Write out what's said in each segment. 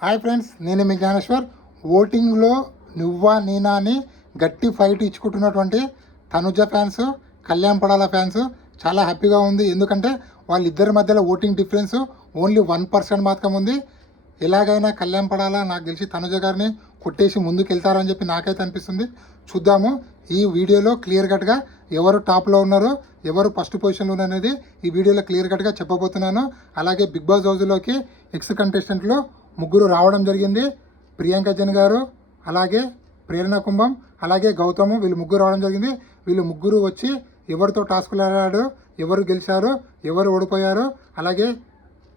Hi friends, నేను మీ జ్ఞానేశ్వర్. ఓటింగ్లో నువ్వా నేనా అని గట్టి ఫైట్ ఇచ్చుకుంటున్నటువంటి తనుజ ఫ్యాన్స్, కళ్యాణ్ పడాల ఫ్యాన్స్ చాలా హ్యాపీగా ఉంది. ఎందుకంటే వాళ్ళిద్దరి మధ్యలో ఓటింగ్ డిఫరెన్స్ ఓన్లీ 1% మాత్రం ఉంది. ఎలాగైనా కళ్యాణ్ పడాల నాకు తెలిసి తనుజ గారిని కొట్టేసి ముందుకు వెళ్తారని చెప్పి నాకైతే అనిపిస్తుంది. చూద్దాము ఈ వీడియోలో క్లియర్ కట్గా ఎవరు టాప్లో ఉన్నారో, ఎవరు ఫస్ట్ పొజిషన్లో ఉన్నారనేది ఈ వీడియోలో క్లియర్ కట్గా చెప్పబోతున్నాను. అలాగే బిగ్ బాస్ హౌస్లోకి ఎక్స్ కంటెస్టెంట్లు ముగ్గురు రావడం జరిగింది. ప్రియాంక జన్ గారు, అలాగే ప్రేరణ కుంభం, అలాగే గౌతమ్, వీళ్ళు ముగ్గురు రావడం జరిగింది. వీళ్ళు ముగ్గురు వచ్చి ఎవరితో టాస్కులు ఆడారు, ఎవరు గెలిచారు, ఎవరు ఓడిపోయారు, అలాగే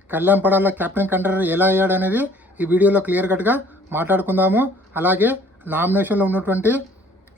కళ్యాణ్ పడాల కెప్టెన్ కంటెండర్ ఎలా అయ్యాడు అనేది ఈ వీడియోలో క్లియర్ కట్గా మాట్లాడుకుందాము. అలాగే నామినేషన్లో ఉన్నటువంటి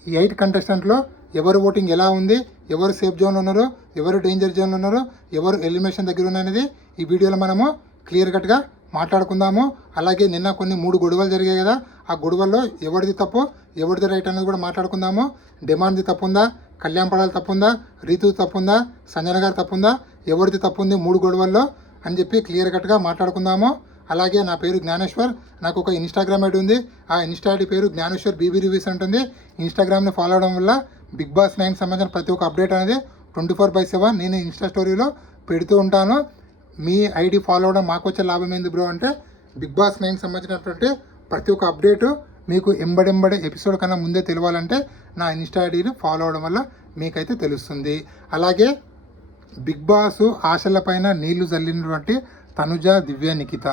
8 కంటెస్టెంట్లో ఎవరు ఓటింగ్ ఎలా ఉంది, ఎవరు సేఫ్ జోన్లో ఉన్నారు, ఎవరు డేంజర్ జోన్లో ఉన్నారు, ఎవరు ఎలిమినేషన్ దగ్గర ఉన్నది ఈ వీడియోలో మనము క్లియర్ కట్గా మాట్లాడుకుందాము. అలాగే నిన్న కొన్ని 3 గొడవలు జరిగాయి కదా, ఆ గొడవల్లో ఎవరిది తప్పు ఎవరిది రైట్ అనేది కూడా మాట్లాడుకుందాము. డిమాండ్ది తప్పుందా, కళ్యాణ్ పడాలి తప్పుందా, రీతు తప్పుందా, సంజన గారు తప్పుందా, ఎవరిది తప్పుంది 3 గొడవల్లో అని చెప్పి క్లియర్ కట్గా మాట్లాడుకుందాము. అలాగే నా పేరు జ్ఞానేశ్వర్, నాకు ఒక ఇన్స్టాగ్రామ్ ఐడి ఉంది. ఆ ఇన్స్టా ఐడి పేరు జ్ఞానేశ్వర్ బీబీ రివ్యూస్ ఉంటుంది. ఇన్స్టాగ్రామ్ని ఫాలో అవడం వల్ల బిగ్ బాస్ 9 సంబంధించిన ప్రతి ఒక్క అప్డేట్ అనేది 24/7 నేను ఇన్స్టా స్టోరీలో పెడుతూ ఉంటాను. మీ ఐడి ఫాలో అవడం మాకు వచ్చే లాభం ఏంది బ్రో అంటే, బిగ్ బాస్ 9 సంబంధించినటువంటి ప్రతి ఒక్క అప్డేటు మీకు ఎంబడెంబడే ఎపిసోడ్ కన్నా ముందే తెలియాలంటే నా ఇన్స్టా ఐడిని ఫాలో అవడం వల్ల మీకైతే తెలుస్తుంది. అలాగే బిగ్ బాస్ ఆశలపైన నీళ్లు చల్లినటువంటి తనుజ, దివ్య, నిఖిత.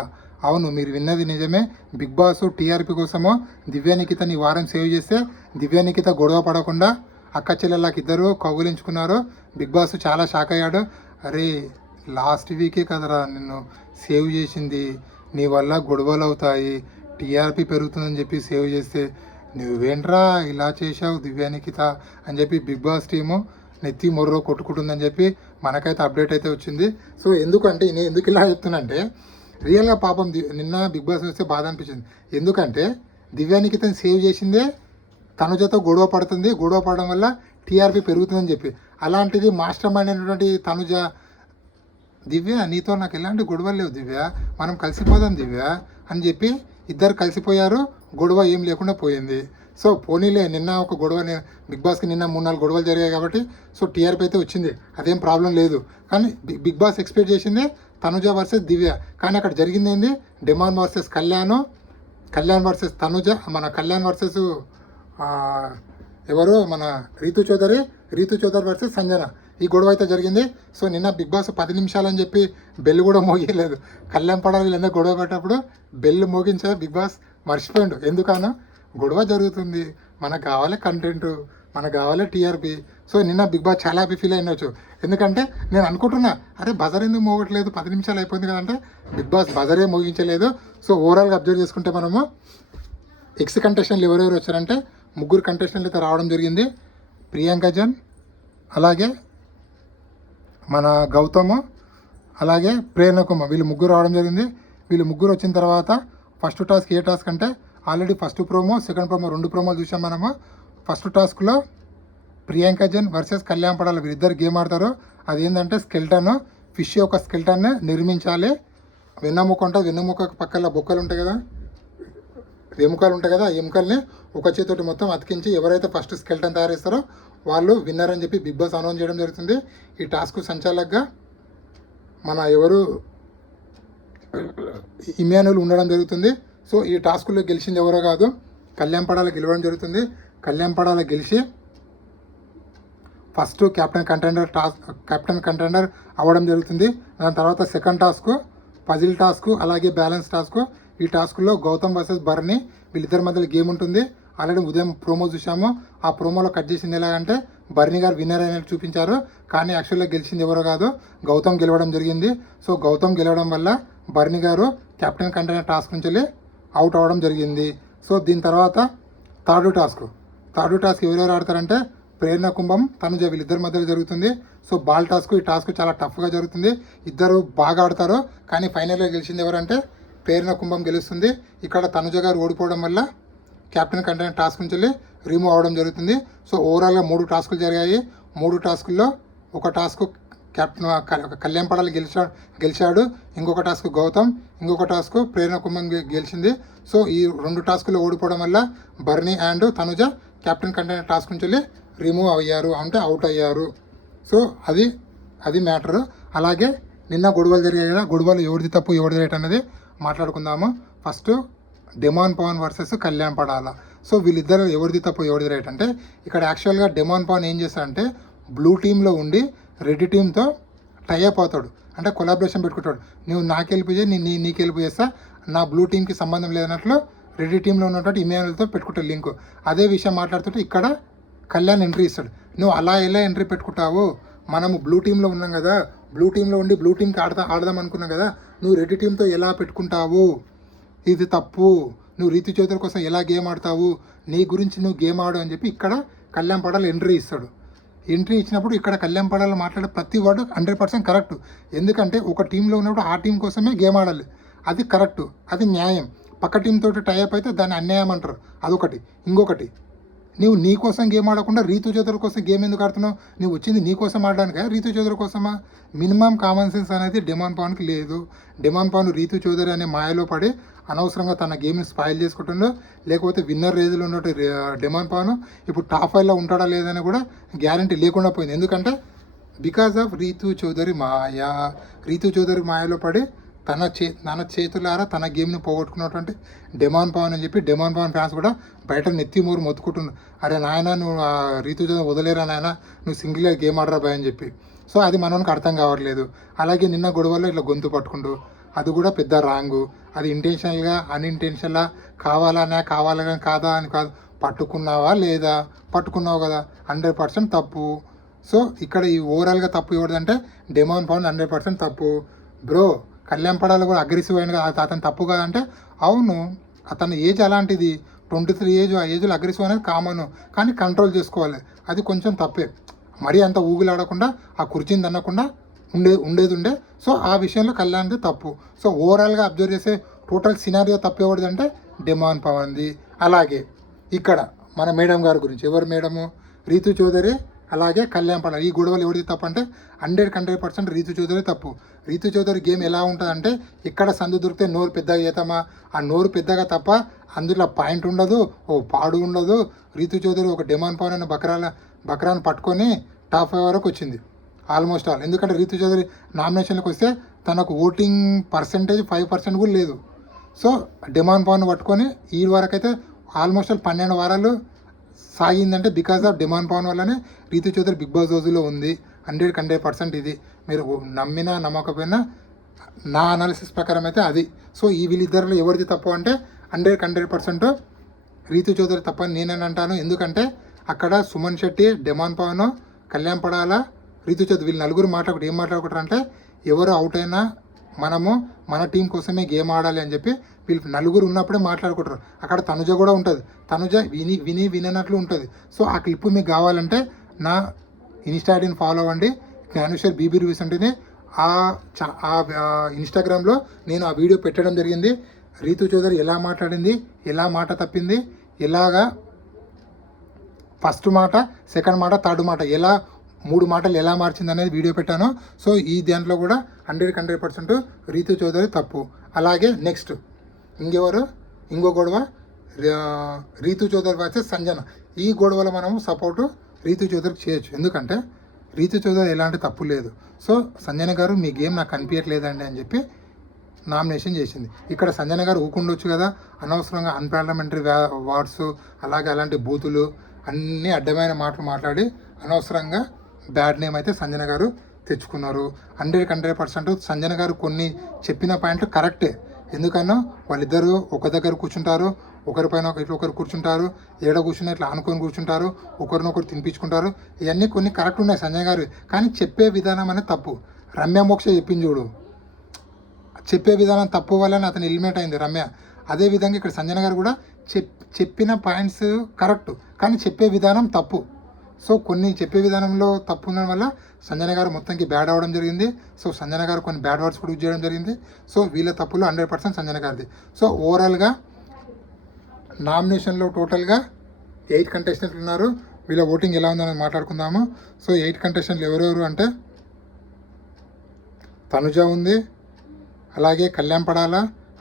అవును, మీరు విన్నది నిజమే. బిగ్ బాస్ టీఆర్పీ కోసమో దివ్య నిఖితని వారం సేవ్ చేస్తే దివ్య నిఖిత గొడవ పడకుండా అక్క చెల్లెళ్ళకి ఇద్దరు కౌగులించుకున్నారు. బిగ్ బాస్ చాలా షాక్ అయ్యాడు. అరే, లాస్ట్ వీకే కదరా నిన్ను సేవ్ చేసింది, నీ వల్ల గొడవలు అవుతాయి, టీఆర్పీ పెరుగుతుందని చెప్పి సేవ్ చేస్తే నువ్వేంట్రా ఇలా చేశావు దివ్య నిఖిత అని చెప్పి బిగ్ బాస్ టీము నెత్తి మొర్రో కొట్టుకుంటుందని చెప్పి మనకైతే అప్డేట్ అయితే వచ్చింది. సో ఎందుకంటే నేను ఎందుకు ఇలా చెప్తున్నానంటే, రియల్గా పాపం నిన్న బిగ్ బాస్ వస్తే బాధ అనిపించింది. ఎందుకంటే దివ్య నిఖితని సేవ్ చేసిందే తనుజతో గొడవ పడుతుంది, గొడవ పడడం వల్ల టీఆర్పీ పెరుగుతుందని చెప్పి. అలాంటిది మాస్టర్ మైండ్ అయినటువంటి తనుజ, దివ్య నీతో నాకు ఎలాంటి గొడవలు లేవు దివ్య, మనం కలిసిపోదాం దివ్య అని చెప్పి ఇద్దరు కలిసిపోయారు. గొడవ ఏం లేకుండా పోయింది. సో పోనీలే, నిన్న ఒక గొడవ బిగ్ బాస్కి నిన్న 3-4 గొడవలు జరిగాయి కాబట్టి సో టీఆర్పీ అయితే వచ్చింది, అదేం ప్రాబ్లం లేదు. కానీ బిగ్ బాస్ ఎక్స్పెక్ట్ చేసింది తనుజ వర్సెస్ దివ్య, కానీ అక్కడ జరిగింది ఏంది, demand versus Kalyan versus Tanuja, మన కళ్యాణ్ వర్సెస్ ఎవరు మన రీతు చౌదరి వర్సెస్ సంజన, ఈ గొడవ అయితే జరిగింది. సో నిన్న బిగ్ బాస్ 10 నిమిషాలని చెప్పి బెల్ కూడా మోగలేదు. కళ్యాణ్ పడాలి వీళ్ళందరూ గొడవ పెట్టేటప్పుడు బెల్ మోగించే బిగ్ బాస్ మర్చిపోయిండు. ఎందుకనో గొడవ జరుగుతుంది, మనకు కావాలి కంటెంట్, మనకు కావాలి టీఆర్పీ. సో నిన్న బిగ్ బాస్ చాలా హ్యాపీ ఫీల్ అయినవచ్చు. ఎందుకంటే నేను అనుకుంటున్నా, అరే బజర్ ఎందుకు మోగట్లేదు, 10 నిమిషాలు అయిపోయింది కదంటే బిగ్ బాస్ బజరే మోగించలేదు. సో ఓవరాల్గా అబ్జర్వ్ చేసుకుంటే మనము ఎక్స్ కంటెస్టెంట్లు ఎవరెవరు వచ్చారంటే 3 కంటెస్టెంట్లు అయితే రావడం జరిగింది. ప్రియాంక జన్, అలాగే మన గౌతమ్, అలాగే ప్రేరణ కుమార్, వీళ్ళు ముగ్గురు రావడం జరిగింది. వీళ్ళు ముగ్గురు వచ్చిన తర్వాత ఫస్ట్ టాస్క్ ఏ టాస్క్ అంటే already first promo, second promo 2 ప్రోమోలు చూసాం మనము. ఫస్ట్ టాస్క్లో ప్రియాంక జన్ వర్సెస్ కళ్యాణ్ పడాలి వీళ్ళిద్దరు గేమ్ ఆడతారు. అదేంటంటే స్కెల్టన్, ఫిష్ యొక్క స్కెల్టన్ని నిర్మించాలి. వెన్నెముక ఉంటుంది, వెన్నెముక పక్కన బొక్కలు ఉంటాయి కదా, ఎముకలు ఉంటాయి కదా, ఆ ఎముకల్ని ఒక చేతోటి మొత్తం అతికించి ఎవరైతే ఫస్ట్ స్కెల్టన్ తయారు చేస్తారో వాళ్ళు విన్నర్ అని చెప్పి బిగ్ బాస్ అనౌన్స్ చేయడం జరుగుతుంది. ఈ టాస్క్ సంచాలకుగా మన ఎవరు ఇమ్యాన్యుల్ ఉండడం జరుగుతుంది. సో ఈ టాస్క్లో గెలిచింది ఎవరో కాదు, కళ్యాణ్ పడాల గెలవడం జరుగుతుంది. కళ్యాణ్ పడాల గెలిచి ఫస్ట్ కెప్టెన్ కంటెండర్ అవ్వడం జరుగుతుంది. దాని తర్వాత సెకండ్ టాస్క్ పజిల్ టాస్క్, అలాగే బ్యాలెన్స్ టాస్క్. ఈ టాస్క్లో గౌతమ్ వర్సెస్ బర్నీ, వీళ్ళిద్దరి మధ్యలో గేమ్ ఉంటుంది. ఆల్రెడీ ఉదయం ప్రోమో చూసాము. ఆ ప్రోమోలో కట్ చేసింది ఎలాగంటే బర్నీ గారు విన్నర్ అయినట్టు చూపించారు, కానీ యాక్చువల్గా గెలిచింది ఎవరో కాదు, గౌతమ్ గెలవడం జరిగింది. సో గౌతమ్ గెలవడం వల్ల బర్నీ గారు కెప్టెన్ కంటెండర్ టాస్క్ నుంచి అవుట్ అవ్వడం జరిగింది. సో దీని తర్వాత థర్డ్ టాస్క్ ఎవరెవరు ఆడతారంటే ప్రేరణ కుంభం, తనుజ, వీళ్ళిద్దరి మధ్యలో జరుగుతుంది. సో బాల్ టాస్క్, ఈ టాస్క్ చాలా టఫ్గా జరుగుతుంది, ఇద్దరు బాగా ఆడతారు. కానీ ఫైనల్గా గెలిచింది ఎవరంటే ప్రేరణ కుంభం గెలుస్తుంది. ఇక్కడ తనుజ గారు ఓడిపోవడం వల్ల కెప్టెన్ కంటెండర్ టాస్క్ నుంచి రిమూవ్ అవ్వడం జరుగుతుంది. సో ఓవరాల్గా 3 టాస్కులు జరిగాయి. 3 టాస్కుల్లో ఒక టాస్క్ కెప్టెన్ కళ్యాణ్ పడాలి గెలిచాడు. ఇంకొక టాస్క్ గౌతమ్, ఇంకొక టాస్క్ ప్రేరణ కుంభం గెలిచింది. సో ఈ 2 టాస్కులు ఓడిపోవడం వల్ల Bharani and Tanuja captain contender task నుంచి రిమూవ్ అయ్యారు, అంటే అవుట్ అయ్యారు. సో అది మ్యాటరు. అలాగే నిన్న గొడవలు జరిగాయి కదా, గొడవలు ఎవరిది తప్పు ఎవరిది రైట్ అనేది మాట్లాడుకుందాము. First demon Pavan versus Kalyan Padala. So వీళ్ళిద్దరు ఎవరిది తప్పు ఎవరిది రైట్ అంటే, ఇక్కడ యాక్చువల్గా డెమాన్ పవన్ ఏం చేస్తాడంటే బ్లూ టీంలో ఉండి రెడ్ టీంతో టైఅప్ అవుతాడు, అంటే కొలాబరేషన్ పెట్టుకుంటాడు. నువ్వు నాకు హెల్ప్ చేయి, నీకు హెల్ప్ చేస్తా, నా బ్లూ టీంకి సంబంధం లేదన్నట్లు రెడ్ టీంలో ఉన్నటువంటి ఇమాన్యుల్తో పెట్టుకుంటాడు లింక్. అదే విషయం మాట్లాడుతుంటే ఇక్కడ కళ్యాణ్ ఎంట్రీ ఇస్తాడు. నువ్వు అలా ఎలా ఎంట్రీ పెట్టుకుంటావు, మనము బ్లూ టీంలో ఉన్నాం కదా, బ్లూ టీంలో ఉండి బ్లూ టీంకి ఆడదాం అనుకున్నాం కదా, నువ్వు రెడ్ టీంతో ఎలా పెట్టుకుంటావు, ఇది తప్పు, నువ్వు రీతు చౌదరి కోసం ఎలా గేమ్ ఆడతావు, నీ గురించి నువ్వు గేమ్ ఆడు అని చెప్పి ఇక్కడ కళ్యాణ్ పడాలి ఎంట్రీ ఇస్తాడు. ఎంట్రీ ఇచ్చినప్పుడు ఇక్కడ కళ్యాణ్ పడాలి మాట్లాడే ప్రతి వర్డ్ 100% కరెక్ట్. ఎందుకంటే ఒక టీంలో ఉన్నప్పుడు ఆ టీం కోసమే గేమ్ ఆడాలి, అది కరెక్ట్, అది న్యాయం. పక్క టీం తోటి టైఅప్ అయితే దాన్ని అన్యాయం అంటారు, అదొకటి. ఇంకొకటి, నువ్వు నీ కోసం గేమ్ ఆడకుండా రీతు చౌదరి కోసం గేమ్ ఎందుకు ఆడుతున్నావు, నువ్వు వచ్చింది నీ కోసం ఆడడానికా రీతు చౌదరి కోసమా? మినిమం కామన్ సెన్స్ అనేది డెమాన్ పవన్కి లేదు. డెమాన్ పవన్ రీతు చౌదరి అనే మాయలో పడి అనవసరంగా తన గేమ్ని స్పాయిల్ చేసుకుంటుండో, లేకపోతే విన్నర్ రేజ్లో ఉన్నట్టు డెమాన్ పవన్ ఇప్పుడు టాప్ 5లో ఉంటాడా లేదని కూడా గ్యారంటీ లేకుండా పోయింది. ఎందుకంటే బికాజ్ ఆఫ్ రీతు చౌదరి మాయలో పడి తన చేతులారా తన గేమ్ని పోగొట్టుకున్నటువంటి డెమాన్ పవన్ అని చెప్పి డెమాన్ పవన్ ఫ్యాన్స్ కూడా బయట నెత్తి మూరు మొత్తుకుంటున్నారు, అరే నాయన నువ్వు రీతు చౌదరి వదిలేరా నాయన, నువ్వు సింగిల్గా గేమ్ ఆడరా భయ అని చెప్పి. సో అది మనకి అర్థం కావట్లేదు. అలాగే నిన్న గొడవల్లో ఇట్లా గొంతు పట్టుకుంటూ, అది కూడా పెద్ద రాంగు. అది ఇంటెన్షనల్గా అన్ఇంటెన్షనల్గా కావాలా కాదా అని కాదు, పట్టుకున్నావా లేదా, పట్టుకున్నావు కదా, 100% తప్పు. సో ఇక్కడ ఈ ఓవరాల్గా తప్పు ఎవరిదంటే డెమాన్ పవన్ 100% తప్పు. బ్రో కళ్యాణ్ పడాలి కూడా అగ్రెసివ్ అయిన అతను తప్పు కదంటే, అవును అతని ఏజ్ అలాంటిది, 23 ఏజ్, ఆ ఏజ్లో అగ్రెసివ్ అనేది కామన్, కానీ కంట్రోల్ చేసుకోవాలి, అది కొంచెం తప్పే. మరీ అంత ఊగిలాడకుండా ఆ కుర్చీని తన్నకుండా ఉండేది. సో ఆ విషయంలో కళ్యాణ్ది తప్పు. సో ఓవరాల్గా అబ్జర్వ్ చేసే టోటల్ సినారియో తప్పు ఎవరిదంటే డెమాన్ పవన్ది. అలాగే ఇక్కడ మన మేడం గారి గురించి, ఎవరు మేడము, రీతు చౌదరి, అలాగే కళ్యాణ్ పడాలి. ఈ గొడవలు ఎవరిది తప్పు అంటే 100% రీతు చౌదరి తప్పు. రీతు చౌదరి గేమ్ ఎలా ఉంటుందంటే, ఇక్కడ సందు దొరికితే నోరు పెద్దగా చేద్దామా, ఆ నోరు పెద్దగా తప్ప అందులో పాయింట్ ఉండదు, ఓ పాడు ఉండదు. రీతు చౌదరి ఒక డెమాన్ పవన్ అనే బక్రాన్ని పట్టుకొని టాప్ 5 వరకు వచ్చింది ఆల్మోస్ట్ ఆల్. ఎందుకంటే రీతు చౌదరి నామినేషన్లకు వస్తే తనకు ఓటింగ్ పర్సెంటేజ్ 5% కూడా లేదు. సో డెమాన్ పవన్ పట్టుకొని ఈ వరకు అయితే ఆల్మోస్ట్ ఆల్ 12 వారాలు సాగిందంటే బికాజ్ ఆఫ్ డెమాన్ పవన్ వల్లనే రీతు చౌదరి బిగ్ బాస్ రోజులో ఉంది. 100% ఇది మీరు నమ్మినా నమ్మకపోయినా నా అనాలిసిస్ ప్రకారం అయితే అది. సో ఈ వీళ్ళిద్దరిలో ఎవరిది తప్పు అంటే 100% రీతు చౌదరి తప్పని నేనని అంటాను. ఎందుకంటే అక్కడ సుమన్ శెట్టి, డెమాన్ పవన్, కళ్యాణ్ పడాల, రీతు చౌదరి వీళ్ళు నలుగురు ఏం మాట్లాడుకుంటారు అంటే, ఎవరు అవుట్ అయినా మనము మన టీం కోసమే గేమ్ ఆడాలి అని చెప్పి వీళ్ళు నలుగురు ఉన్నప్పుడే మాట్లాడుకుంటారు. అక్కడ తనుజ కూడా ఉంటుంది, తనుజ విననట్లు ఉంటుంది. సో ఆ క్లిప్ మీకు కావాలంటే నా ఇన్స్టా ఐడిని ఫాలో అవ్వండి, జ్ఞానేశ్వర్ బీబీ రివ్యూస్ అంటేనే ఆ ఇన్స్టాగ్రామ్లో నేను ఆ వీడియో పెట్టడం జరిగింది. రీతు చౌదరి ఎలా మాట్లాడింది, ఎలా మాట తప్పింది, ఎలాగా ఫస్ట్ మాట, సెకండ్ మాట, థర్డ్ మాట, ఎలా 3 మాటలు ఎలా మార్చింది అనేది వీడియో పెట్టాను. సో ఈ దాంట్లో కూడా 100% రీతు చౌదరి తప్పు. అలాగే నెక్స్ట్ ఇంకో గొడవ రీతు చౌదరి వర్సెస్ సంజన. ఈ గొడవలో మనము సపోర్టు రీతు చౌదరికి చేయొచ్చు, ఎందుకంటే రీతు చౌదరి ఎలాంటి తప్పు లేదు. సో సంజన గారు మీ గేమ్ నాకు కనిపించట్లేదండి అని చెప్పి నామినేషన్ చేసింది. ఇక్కడ సంజన గారు ఊకుండొచ్చు కదా, అనవసరంగా అన్పార్లమెంటరీ వర్డ్స్, అలాగే అలాంటి బూతులు అన్నీ అడ్డమైన మాటలు మాట్లాడి అనవసరంగా బ్యాడ్ నేమ్ అయితే సంజన గారు తెచ్చుకున్నారు. 100% సంజన గారు కొన్ని చెప్పిన పాయింట్లు కరెక్టే. ఎందుకన్నా వాళ్ళిద్దరూ ఒక దగ్గర కూర్చుంటారు, ఒకరిపైన ఒకరు కూర్చుంటారు, కూర్చుని ఇట్లా ఆనుకొని కూర్చుంటారు, ఒకరినొకరు తినిపించుకుంటారు. ఇవన్నీ కొన్ని కరెక్ట్ ఉన్నాయి సంజయ్ గారు, కానీ చెప్పే విధానం అనేది తప్పు. రమ్య మోక్ష చెప్పింది చూడు, చెప్పే విధానం తప్పు వల్లనే అతను ఎలిమినేట్ అయింది రమ్య. అదేవిధంగా ఇక్కడ సంజన గారు కూడా చెప్పిన పాయింట్స్ కరెక్ట్, కానీ చెప్పే విధానం తప్పు. సో కొన్ని చెప్పే విధానంలో తప్పు ఉండడం వల్ల సంజన గారు మొత్తానికి బ్యాడ్ అవ్వడం జరిగింది. సో సంజన గారు కొన్ని బ్యాడ్ వర్డ్స్ కూడా యూజ్ చేయడం జరిగింది. సో వీళ్ళ తప్పులు 100% సంజన గారిది. సో ఓవరాల్గా నామినేషన్లో టోటల్గా 8 కంటెస్టెంట్లు ఉన్నారు. వీళ్ళ ఓటింగ్ ఎలా ఉందని మాట్లాడుకుందాము. సో 8 కంటెస్టెంట్లు ఎవరెవరు అంటే తనుజ ఉంది, అలాగే కళ్యాణ్ పడాల,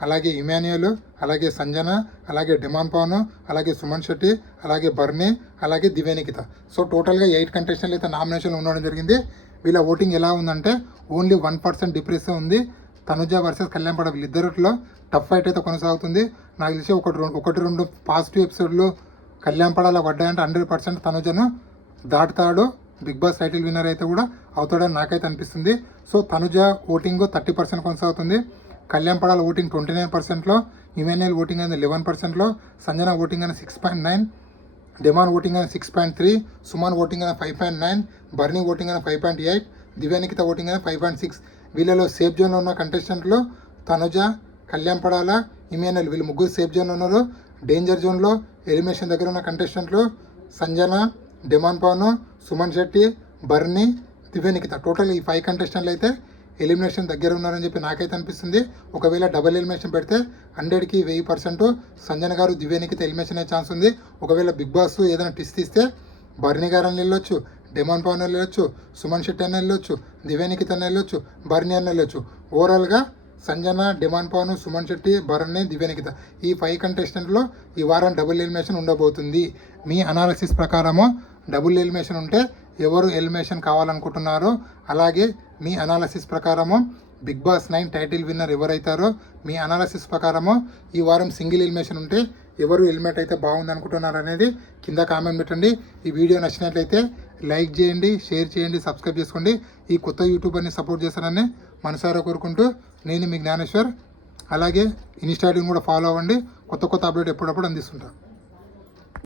అలాగే ఇమాన్యుయల్, అలాగే సంజన, అలాగే డిమాన్ పవన్, అలాగే సుమన్ శెట్టి, అలాగే బర్నీ, అలాగే దివ్యనికిత. సో టోటల్గా 8 కంటెస్టెంట్లు అయితే నామినేషన్లు ఉండడం జరిగింది. వీళ్ళ ఓటింగ్ ఎలా ఉందంటే ఓన్లీ 1% డిఫరెన్స్ ఉంది. తనుజ వర్సెస్ కళ్యాణ్ పడాల వీళ్ళిద్దరిలో టఫ్ ఫైట్ అయితే కొనసాగుతుంది. నాకు తెలిసి ఒకటి రెండు పాజిటివ్ ఎపిసోడ్లు కళ్యాణ్ పడాల పడ్డాయంటే 100% తనుజను దాటుతాడు. బిగ్ బాస్ టైటిల్ విన్నర్ అయితే కూడా అవుతాడని నాకైతే అనిపిస్తుంది. సో తనుజ ఓటింగ్ 30% కొనసాగుతుంది. కళ్యాణ్ పడాల ఓటింగ్ 29%లో, ఇమాన్యుయల్ ఓటింగ్ అనేది 11%లో, సంజన ఓటింగ్ అనేది 6.9, డిమాన్ ఓటింగ్ అనేది 6.3, సుమన్ ఓటింగ్ అనేది 5.9, బర్నీ ఓటింగ్ అనేది 5.8, దివ్యానికిత ఓటింగ్ అనేది 5.6. వీళ్ళలో సేఫ్ జోన్లో ఉన్న కంటెస్టెంట్లు తనుజ, కళ్యాణ్ పడాల, ఇమాన్యుయల్ వీళ్ళు ముగ్గురు సేఫ్ జోన్లో ఉన్నారు. డేంజర్ జోన్లో ఎలిమినేషన్ దగ్గర ఉన్న కంటెస్టెంట్లు సంజన, డిమాన్ పవన్, సుమన్ శెట్టి, బర్నీ, దివ్యనికిత. టోటల్ ఈ 5 కంటెస్టెంట్లు అయితే ఎలిమినేషన్ దగ్గర ఉన్నారని చెప్పి నాకైతే అనిపిస్తుంది. ఒకవేళ డబుల్ ఎలిమినేషన్ పెడితే 100కి 1000% సంజన గారు, దివ్యనికిత ఎలిమినేషన్ అయ్యే ఛాన్స్ ఉంది. ఒకవేళ బిగ్ బాస్ ఏదైనా ట్విస్ట్ ఇస్తే బర్నీ గారు అని వెళ్ళొచ్చు, డిమాన్ పవన్ అని వెళ్ళొచ్చు, సుమన్ శెట్టి అని వెళ్ళొచ్చు, దివ్యనికిత అని వెళ్ళొచ్చు, బర్నీ అని వెళ్ళొచ్చు. ఓవరాల్గా సంజన, డిమాన్ పవన్, సుమన్ శెట్టి, బర్నీ, దివ్యనికిత ఈ 5 కంటెస్టెంట్లో ఈ వారం డబుల్ ఎలిమినేషన్ ఉండబోతుంది. మీ అనాలిసిస్ ప్రకారము డబుల్ ఎలిమినేషన్ ఉంటే ఎవరు ఎలిమినేషన్ కావాలనుకుంటున్నారో, అలాగే మీ అనాలిసిస్ ప్రకారము బిగ్ బాస్ 9 టైటిల్ విన్నర్ ఎవరైతారో, మీ అనాలిసిస్ ప్రకారము ఈ వారం సింగిల్ ఎలిమినేషన్ ఉంటే ఎవరు ఎలిమినేట్ అయితే బాగుంది అనుకుంటున్నారు అనేది కింద కామెంట్ పెట్టండి. ఈ వీడియో నచ్చినట్లయితే లైక్ చేయండి, షేర్ చేయండి, సబ్స్క్రైబ్ చేసుకోండి. ఈ కొత్త యూట్యూబర్ని సపోర్ట్ చేస్తారని మనసారా కోరుకుంటూ నేను మీ జ్ఞానేశ్వర్. అలాగే ఇన్స్టాగ్రామ్ కూడా ఫాలో అవ్వండి, కొత్త అప్డేట్ ఎప్పుడప్పుడు అందిస్తుంటాను.